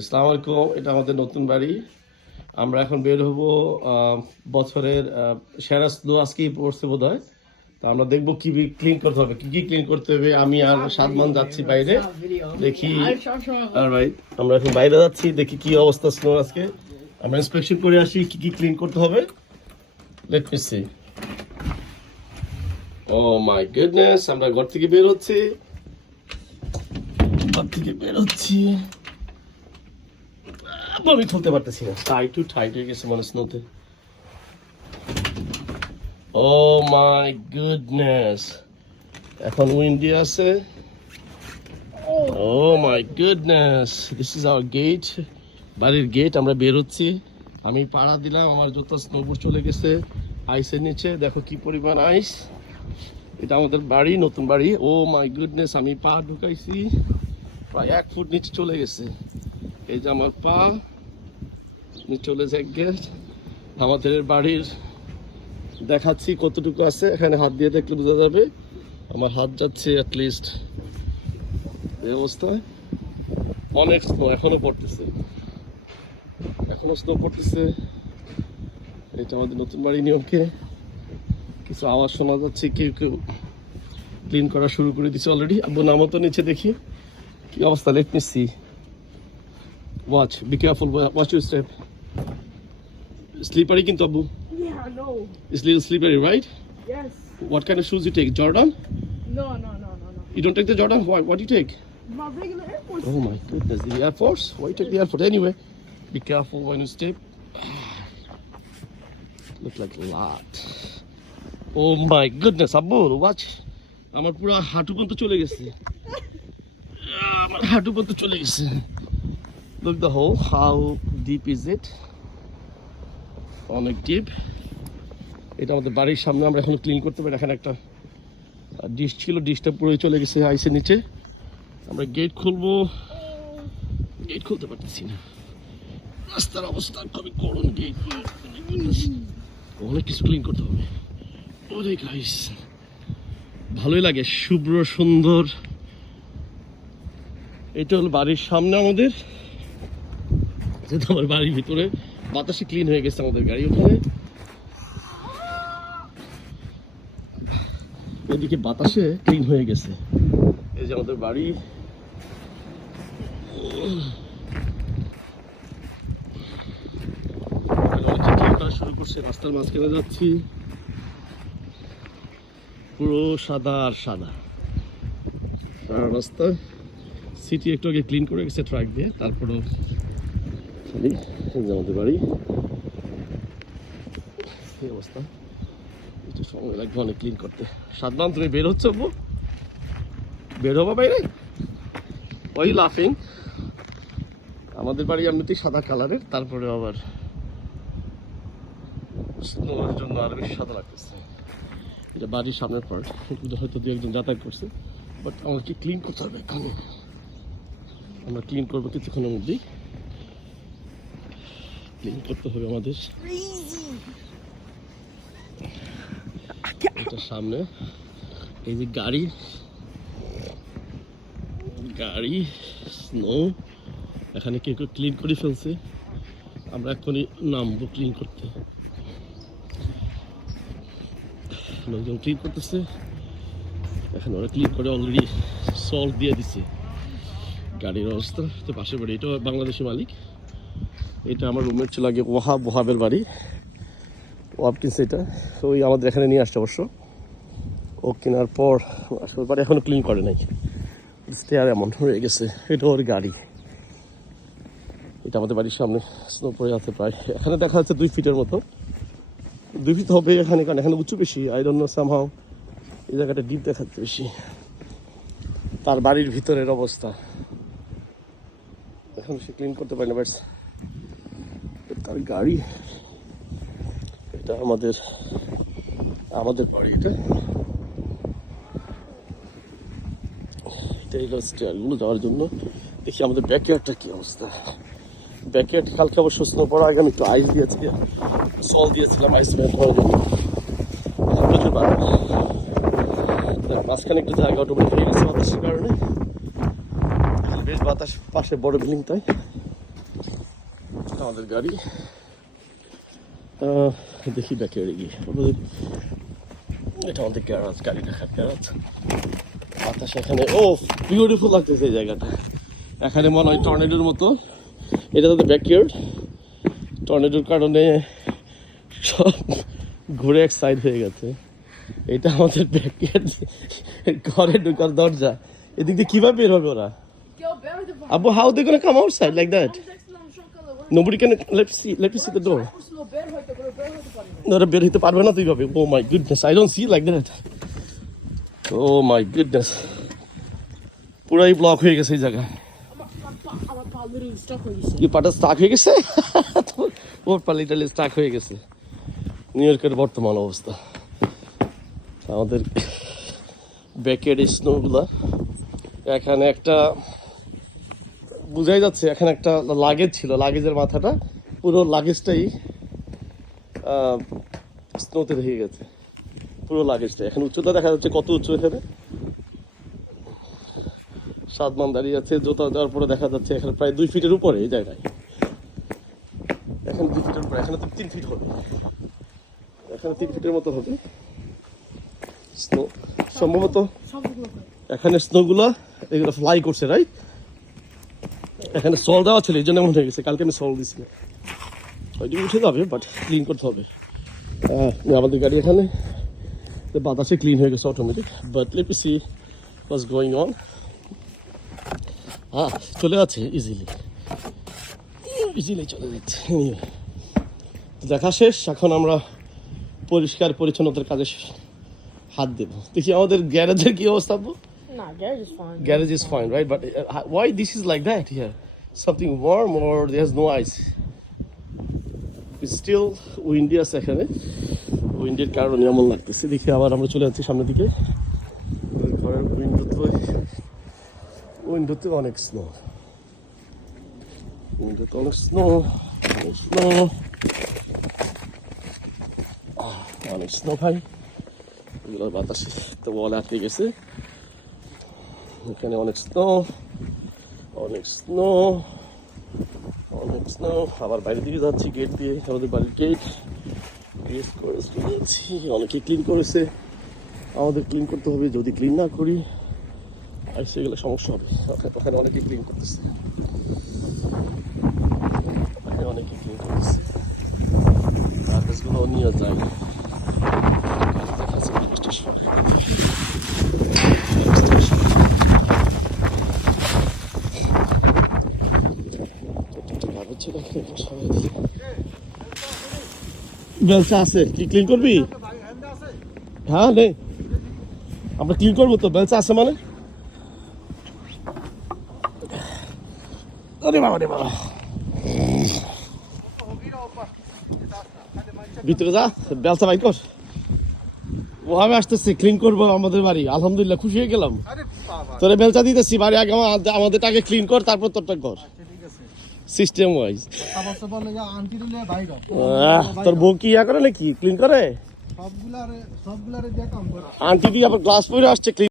আসসালামু আলাইকুম। এটা আমাদের নতুন বাড়ি। আমরা এখন বের হব বছরের সেরা স্নো আজকেই পড়ছে বোধ হয়। তো আমরা দেখবো কি ক্লিন করতে হবে, কি কি ক্লিন করতে হবে। আমি আর সাদমান যাচ্ছি বাইরে, দেখি। অলরাইট, আমরা এখন বাইরে যাচ্ছি, দেখি কি অবস্থা স্নো আজকে। আমরা ইন্সপেকশন করে আসি কি কি ক্লিন করতে হবে। Let me see. Oh my goodness, আমরা ঘর থেকে বের হচ্ছি। আমি খুলতে পারতেছি না, টাইট হয়ে গেছে মানে স্নোতে। ও মাই গুডনেস, এখন উইন্ডি আছে। Oh my goodness, this is our gate, বাড়ির গেট। আমরা বের হচ্ছি, আমি পাড়া দিলাম, আমার জুতা স্নোবোর্ড চলে গেছে আইসের নিচে। দেখো কি পরিমাণ আইস। এটা আমাদের বাড়ি, নতুন বাড়ি। ও মাই গুডনেস, আমি পা ঢুকাইছি, প্রায় 1 ফুট নিচে চলে গেছে। এই যে আমার পা চলে যায় গেট। আমাদের বাড়ির দেখাচ্ছি কতটুকু আছে, এখানে হাত দিয়ে দেখলে বোঝা যাবে। আমার হাত যাচ্ছে অ্যাটলিস্ট এই অবস্থায়। অনেক স্নো এখনো পড়তেছে, এটা আমাদের নতুন বাড়ি নিয়মকে। কিছু আওয়াজ শোনা যাচ্ছে, কেউ কেউ ক্লিন করা শুরু করে দিচ্ছে অলরেডি। আব্বু নামো তো নিচে, দেখি কি অবস্থা। Let me see. Watch, be careful, watch your step. Slippery কিন্তু আব্বু। Yeah, no. It's little slippery, right? Yes. What kind of shoes you take? Jordan? No. You don't take the Jordan? Why? What do you take? My regular Air Force. Oh my goodness, the Air Force? Why you take the Air Force? Anyway, be careful when you step. Look like a lot. Oh my goodness, Abu, watch. আমার পুরো হাঁটু পর্যন্ত চলে গেছে। Look the hole, how deep is it? অনেক deep. এটা আমাদের বাড়ির সামনে, আমরা এখন ক্লিন করতে পারি। এখানে একটা ডিশ ছিল, ডিশটা পুরোই চলে গেছে আইসের নিচে। আমরা গেট খুলবো, গেট খুলতে পারতেছি না, রাস্তার অবস্থা খুবই করুণ। গেট অনেক কিছু ক্লিন করতে হবে। ওরে গাইস, ভালোই লাগে, শুভ্র সুন্দর। এটা হলো বাড়ির সামনে আমাদের, যেটা আমার বাড়ির ভিতরে। বাতাসে ক্লিন হয়ে গেছে আমাদের গাড়ি। ওখানে ওদিকে বাতাসে ক্লিন হয়ে গেছে। এই যে আমাদের বাড়ি। ক্লিন করা শুরু করছে, রাস্তার মাঝখানে যাচ্ছি, পুরো সাদা আর সাদা রাস্তা। সিটি একটু আগে ক্লিন করে গেছে ট্রাক দিয়ে, তারপরেও আমাদের বাড়ি এই অবস্থা। একটু সময় লাগবে অনেক ক্লিন করতে। সাদমান, তুমি বের হচ্ছে? বের হবো বাইরে? ওই লাফিং। আমাদের বাড়ি এমনিতেই সাদা কালারের, তারপরে আবার স্নোর জন্য আরো বেশি সাদা লাগতেছে। এটা বাড়ির সামনের পার্ট, এগুলো হয়তো দু একজন যাতায়াত করছে, বাট আমাকে ক্লিন করতে হবে এখানে। আমরা ক্লিন করবো কিছুক্ষণের মধ্যেই। ক্লিন করতে হবে আমাদের। এটা সামনে, এই যে গাড়ি স্নো, এখানে কেউ কেউ ক্লিন করে ফেলছে। আমরা এখনই নামবো ক্লিন করতে। লোকজন ক্লিন করতেছে, এখন ওরা ক্লিন করে অলরেডি সল্ট দিয়ে দিছে। গাড়ির অবস্থা তো পাশের বাড়ি, এটা বাংলাদেশি মালিক। এটা আমার রুমমেট ছিল আগে, ওহাবের বাড়ি। ওয়াব কিনছে এটা, ওই আমাদের এখানে নিয়ে আসছে অবশ্য। ও কেনার পর আসলে বাড়ি এখনো ক্লিন করে নাই, স্টেয়ার এমন হয়ে গেছে। এটা ওর গাড়ি। এটা আমাদের বাড়ির সামনে স্নো পড়ে আছে প্রায়, এখানে দেখা যাচ্ছে 2 ফিটের মতো। 2 ফিট হবে এখানে, কারণ এখানে উঁচু বেশি। আই ডোন্ট নো, সামহাউ এই জায়গাটা ডিপ দেখাচ্ছে বেশি। তার বাড়ির ভিতরের অবস্থা এখন সে ক্লিন করতে পারে না, বাট তার গাড়ি। এটা আমাদের বাড়ি। এটাই হলো স্টেয়ারগুলো যাওয়ার জন্য। দেখি আমাদের ব্যাকইয়ার্ডটা কি অবস্থা। ব্যাকইয়ার্ড কালকে অবশ্য স্নো পড়া আগে আমি একটু আইস দিয়েছিলাম, সল দিয়েছিলাম আইস ম্যান করার জন্য। প্রচুর মাঝখানে একটু জায়গা অটোমেটিক হয়ে গেছে বাতাসের কারণে, বেশ বাতাস পাশে বড় বিল্ডিং, তাই আমাদের গাড়ি। দেখি ব্যাকিয়ার্ডে গিয়ে এটা আমাদের গ্যারাজ, গাড়ি রাখার গ্যারাজ। বাতাস এখানে ও বিউটিফুল লাগতেছে এই জায়গাটা। এখানে মনে হয় টর্নেডোর মতো। এটা তাদের ব্যাকিয়ার্ড। টর্নেডোর কারণে সব ঘুরে এক সাইড হয়ে গেছে। এটা আমাদের ব্যাকিয়ার্ড, ঘরে ঢোকার দরজা। এদিক দিয়ে কিভাবে বের হবে ওরা? Yo, better the আব্বু, how they gonna come outside like that? Nobody can, let's see the door. No, ওরা বের হইতে পারবে না তো এইভাবে। Oh my goodness, I don't see like that. Oh my goodness, পুরাই ব্লক হয়ে গেছে এই জায়গা। আমার পা literally stuck where you said. কি পাটা স্টাক হয়ে গেছে? ওর পা লিটারালি স্টাক হয়ে গেছে। নিউ ইয়র্কের বর্তমান অবস্থা। আমাদের ব্যাকের স্নোগুলা এখানে একটা বোঝাই যাচ্ছে, এখানে একটা লাগেজ ছিল, লাগেজের মাথাটা পুরো লাগেজটাই স্নোতে রয়ে গেছে, পুরো লাগেজটা। এখন উচ্চতা দেখা যাচ্ছে কত উঁচু এখানে। সাদমান দাঁড়িয়ে আছে, জুতা দেওয়ার পরে দেখা যাচ্ছে এখানে প্রায় 2 ফিটের উপরে এই জায়গায়। এখানে 2 ফিটের উপরে, এখানে তো 3 ফিট হবে, এখানে 3 ফিটের মতো হবে স্নো সম্ভবত। এখানে স্নোগুলো এগুলো ফ্লাই করছে, রাইট? এখানে সল দেওয়া ছিল, এই জন্য এমন হয়ে গেছে। কালকে আমি সল দিছিলাম, ওইদিকে উঠে যাবে, বাট ক্লিন করতে হবে। আমাদের গাড়ি এখানে বাতাসে ক্লিন হয়ে গেছে automatic, but let me see what's going on. চলে যাচ্ছে ইজিলি চলে যাচ্ছে। দেখা শেষ, এখন আমরা পরিষ্কার পরিচ্ছন্নতার কাজে হাত দেব। দেখি আমাদের গ্যারেজের কি অবস্থা। Nah, garage is fine. Garage is fine, right? But why this is like that here? Something warm or there's no ice? It's still windy আছে এখানে, উইন্ডের কারণে এমন লাগতেছে। দেখি আবার আমরা চলে যাচ্ছি সামনের দিকে। ঘরের উইন্ডোতে অনেক স্নো, উইন্ডোতে অনেক স্নো, অনেক স্নো ভাই। এগুলো বাতাসে তো বল আটকে গেছে। এখানে অনেক স্নো, অনেক স্নো, অনেক স্নো। আবার বাইরের দিকে যাচ্ছি গেট দিয়ে, আমাদের বাড়ির গেট করে যাচ্ছি। অনেকে ক্লিন করেছে, আমাদের ক্লিন করতে হবে। যদি ক্লিন না করি আর সেগুলো সমস্যা হবে। ওখানে অনেকে ক্লিন করতেছে, ওখানে অনেকে ক্লিন করতেছে। কাগজগুলো নিয়ে যায়। বেলচা আছে, কি ক্লিন করবি? হ্যাঁ নেই, আমরা ক্লিন করবো তো। বেলচা আছে মানে? আরে বাবা রে বাবা, ভিতরে যা, বেলচা বাইর কর। ও আমি আসতেছি, ক্লিন করবো আমাদের বাড়ি। আলহামদুলিল্লাহ, খুশি হয়ে গেলাম। তোরে বেলচা দিতেছি বাড়ি, আগে আমাদেরটা আগে ক্লিন কর, তারপর তোরটা কর সিস্টেম ওয়াইজ। তোর বউ কি ইয়া করে নাকি ক্লিন করে? আন্টি দিয়ে আবার গ্লাস পরে আসছে।